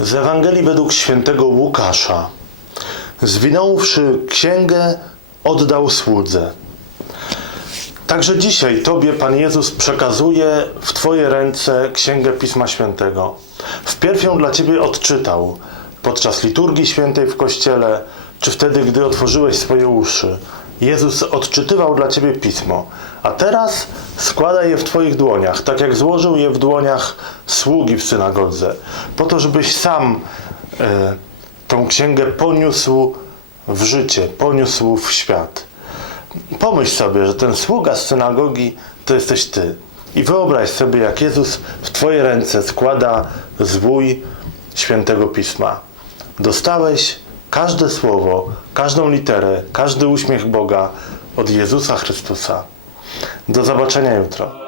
Z Ewangelii według świętego Łukasza. Zwinąwszy księgę, oddał słudze. Także dzisiaj Tobie Pan Jezus przekazuje w Twoje ręce Księgę Pisma Świętego. Wpierw ją dla Ciebie odczytał podczas liturgii świętej w kościele, czy wtedy, gdy otworzyłeś swoje uszy. Jezus odczytywał dla Ciebie Pismo, a teraz składa je w Twoich dłoniach, tak jak złożył je w dłoniach sługi w synagodze, po to, żebyś sam e, tą księgę poniósł w życie, poniósł w świat. Pomyśl sobie, że ten sługa z synagogi to jesteś ty. I wyobraź sobie, jak Jezus w twoje ręce składa zwój świętego pisma. Dostałeś każde słowo, każdą literę, każdy uśmiech Boga od Jezusa Chrystusa. Do zobaczenia jutro.